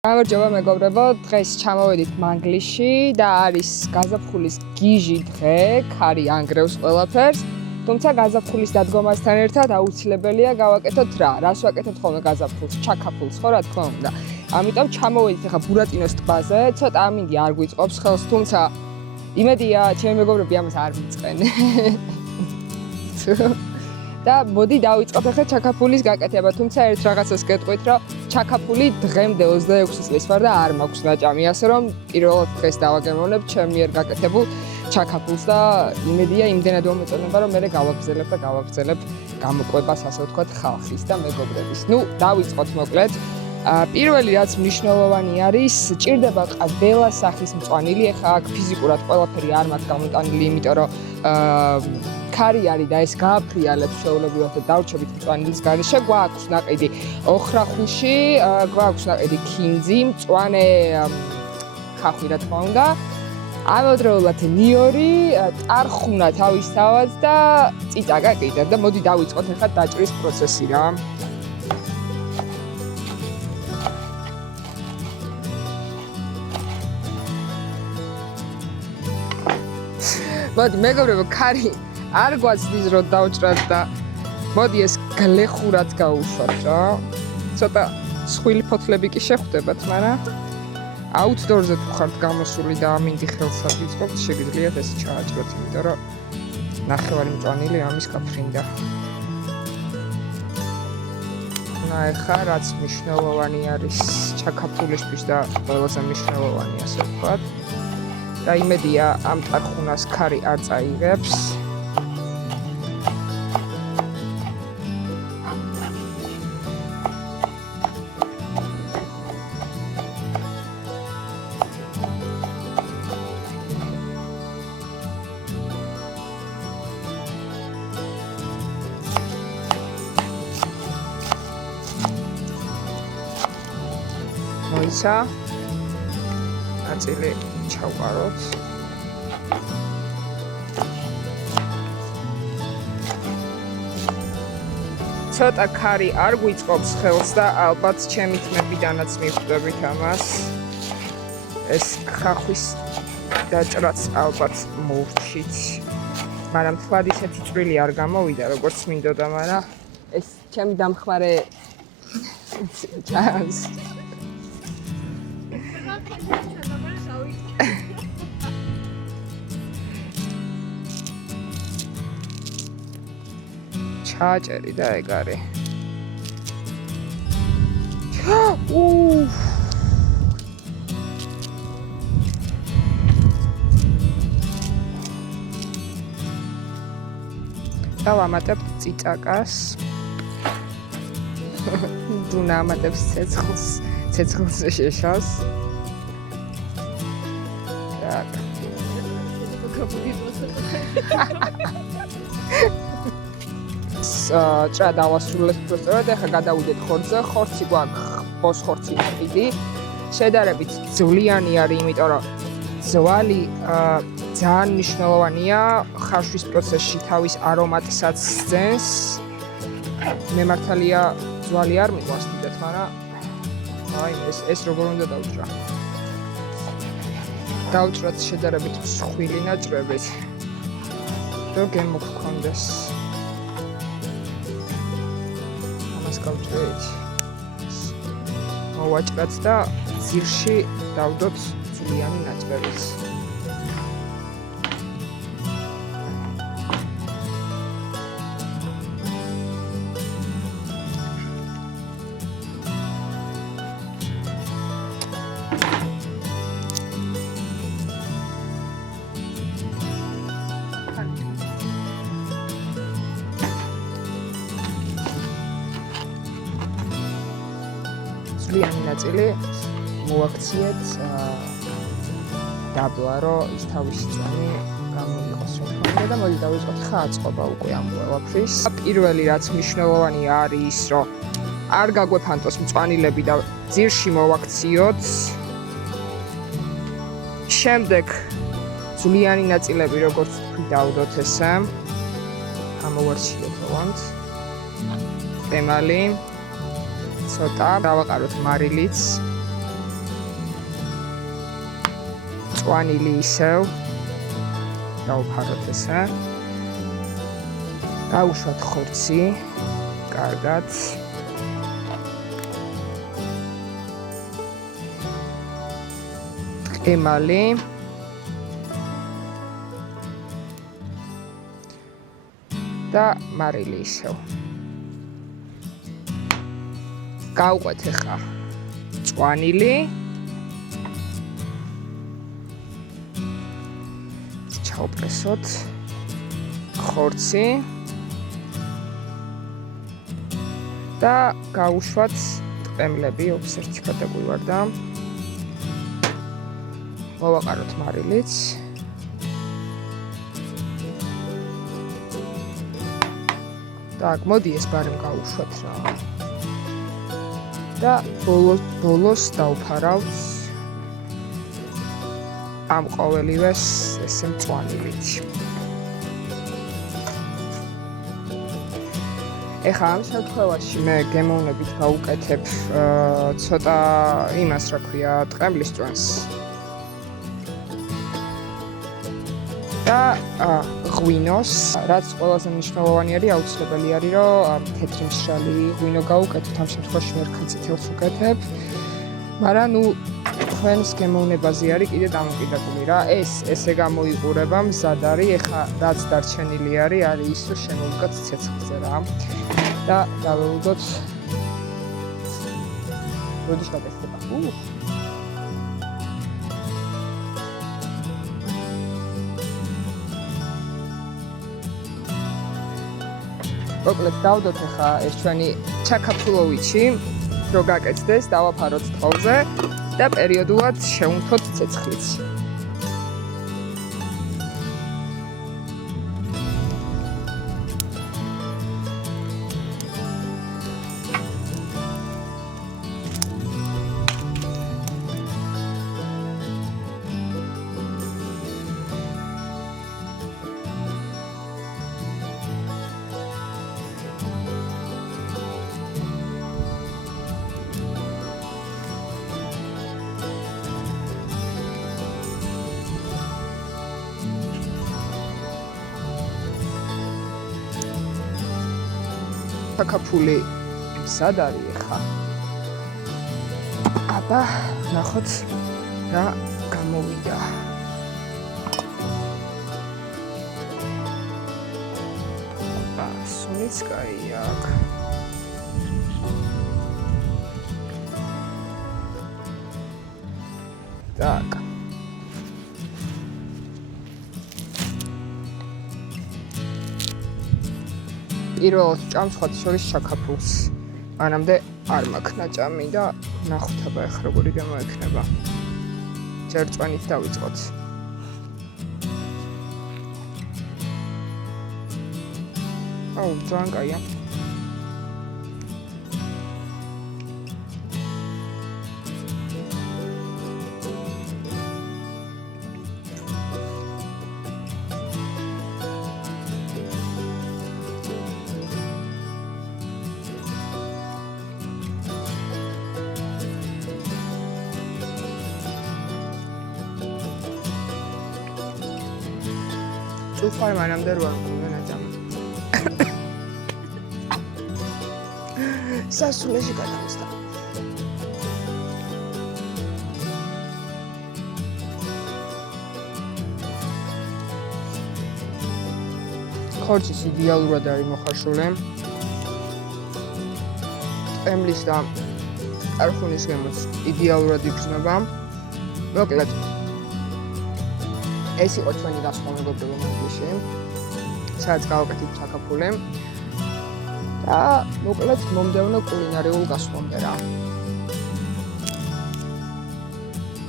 გამარჯობა მეგობრებო, დღეს ჩამოვედით მანგლისში და არის გაზაფხულის გიჟი დღე, ქარი ანგრევს ყველაფერს. თუმცა გაზაფხულის დადგომასთან ერთად აუცილებელია გავაკეთოთ რა? რას ვაკეთებთ ხოლმე გაზაფხულს? ჩაქაფულს ხო რა თქმა უნდა. ამიტომ ჩამოვედით ახლა ბურატინოს ტბაზე, ცოტა ამინდი არ გვიწყობს ხელს, თუმცა იმედია, ჩემი მეგობრები ამას არ მიწყენ. და მოდი დავიწყოთ ახლა ჩაქაფულის გაკეთება, თუმცა ერთ რაღაცას გეტყვით, რომ ჩაქაფული დღემდე 26 წლის ვარ და არ მაქვს ნაჭამი, ასე რომ პირველად დღეს დავაგემოვნებ ჩემ მიერ გაკეთებულ ჩაქაფულს და იმედია იმდენად მომეწონება, რომ მე გავაგრძელებ გამოყვებას, ასე ვთქვათ, ხალხის და მეგობრების. ნუ დავიწყოთ მოკლედ. პირველი რაც მნიშვნელოვანი არის, ჭირდება ყველა სახის მწვანილი. ეხლა აქ ფიზიკურად ყველაფერი არ მაქვს გამოტანილი, იმიტომ რომ ქარი არის და ეს გააფრიალებს შეულებრივად და დავრჩებით მწვანილის გარეშე. გვაქვს ნაყიდი ოხრახუში, გვაქვს ნაყიდი ქინძი, მწვანე ხახვი რა თქმა უნდა. ამავდროულად ნიორი, ტარხუნა თავისთავად და წიწაკა კიდევ და მოდი დავიწყოთ ახლა დაჭრის პროცესი რა. მოდი მეგობრებო, ქარი არ გვაძლევს რომ დავჭრათ და მოდი ეს გლეხურად გავუშვათ რა. ცოტა სხვილი ფოთლები კი შეხვდებათ, მაგრამ აუთდორზე თუ ხართ გამოსული და ამინდი ხელსაც ვიწყობთ, შეგიძლიათ ეს ჩააჭროთ, იმიტომ რომ ნახევარი მწვანილი ამის გაფრინდა. ეხლა რაც მნიშვნელოვანი არის ჩაქაფულისთვის და ყველაზე მნიშვნელოვანი, ასე ვთქვათ. და იმედია ამ ტარხუნას ქარი არ წაიღებს. მოიცა ნაწილი ჩავყაროთ. ცოტა ქარი არ გვიწყობს ხელს და ალბათ ჩემი თმებიდანაც მიხვდებით ამას. ეს ხახვის დაჭრაც ალბათ მოვჩით. მაგრამ თქვათ ისეთი წვრილი არ გამოვიდა, როგორც მინდოდა, მაგრამ ეს ჩემი დამხმარე ჩანს. ჩააჭერი და ეგ არის. დავამატებ წიწაკას. დუნა ამატებს ცეცხლს შეშავს. так. ჭრა დავასრულეთ პროცედურად, ახლა გადავიდეთ ხორცზე. ხორცი გვაქვს ბოსხორცი ნაყიდი. შედარებით ძვლიანი არის, იმიტომ რომ ძვალი ძალიან მნიშვნელოვანია ხარშვის პროცესში, თავის არომატსაც სცემს. მე მართალია ძვალი არ მიყვარს დიდად, მაგრამ აი ეს როგორ უნდა დავჭრა. დავჭრათ შედარებით მსხვილი ნაჭრებით, რომ გემოგქონდეს. გავჭრით. მოვაჭრათ და ძირში დავდოთ ძვლიანი ნაწილებს. ძვლიანი ნაწილი მოვაქციეთ დაბლა, რომ ის თავისი წვენი გამოიყოს რა და მოდი დავიწყოთ ხააწყობა უკვე ამ ყველაფრის. პირველი რაც მნიშვნელოვანია არის ის, რომ არ გაგვეფანტოს მწვანილები და ძირში მოვაქციოთ. შემდეგ ძვლიანი ნაწილები როგორც თქვი დავდოთ ესე. ამოვარჩიოთ ოღონდ. ემალი ცოტა დავაყაროთ მარილიც წვანილი ისევ დავფაროთ ესე. Გავუშვათ ხორცი, კარგად. ტყემალი. და მარილი ისევ. გავყვეთ ახლა წვანილი. ჩავპრესოთ ხორცი. და გავუშვათ ტყემლები, ოფსერტი გადაგვივარდა. მოვაყაროთ მარილიც. Так, მოდი ეს ბარემ გავუშვათ რა. და ბოლოს დავფარავთ ამ ყოველივეს ესე მწვანილით. ეხლა ამ შემთხვევაში მე გემოვნებით გავუკეთებ ცოტა იმას რა ქვია, ტყემლის ჭვენს. და ღვინოს, რაც ყველაზე მნიშვნელოვანი არის, აუცილებელი არის, რომ თეთრი მშრალი ღვინო გავუკეთოთ, ამ შემთხვევაში მერქან წითელს ვუკეთებ. მაგრამ ნუ თქვენს გემოვნებაზე არის კიდე დამოკიდებული რა. ესე გამოიყურება, მზად არის, ეხლა რაც დარჩენილი არის ის, რომ შემოვდგათ ცეცხლზე რა. და დავეულოთ როდის გაკეთდება. მოკლედ დავდოთ ახლა ეს ჩვენი ჩაკაფულოვიჩი, რომ გაკეთდეს, დავაფაროთ თოვლზე და პერიოდულად შევუნთოთ ცეცხლიც. ჩაკაფული მზად არის ახლა. აბა, ნახოთ რა გამოვიდა. აბა, სულიც კაია აქ. Так. პირველად ჭამს ხოთ შორის ჩაკაფულს. მანამდე არ მაქვს ნაჭამი და ნახოთ აბა ახლა როგორი გამოექნება. ჯერ წვენით დავიწყოთ. აუ, ძალიან კაია. Ufar manamda ruang mungkin aja. Saya sulit sih kata Ustaz. ხორცის იდეალურად არის მოხარშული. ემლის და არხუნის გემოც იდეალურად იგრძნობა. მოკლედ ეს იყო ჩვენი გასვლა მეგობრებო მანგვიში. სადაც გავაკეთეთ ჩაკაფული. და მოკლედ მომდევნო კულინარიულ გასვლამდე რა.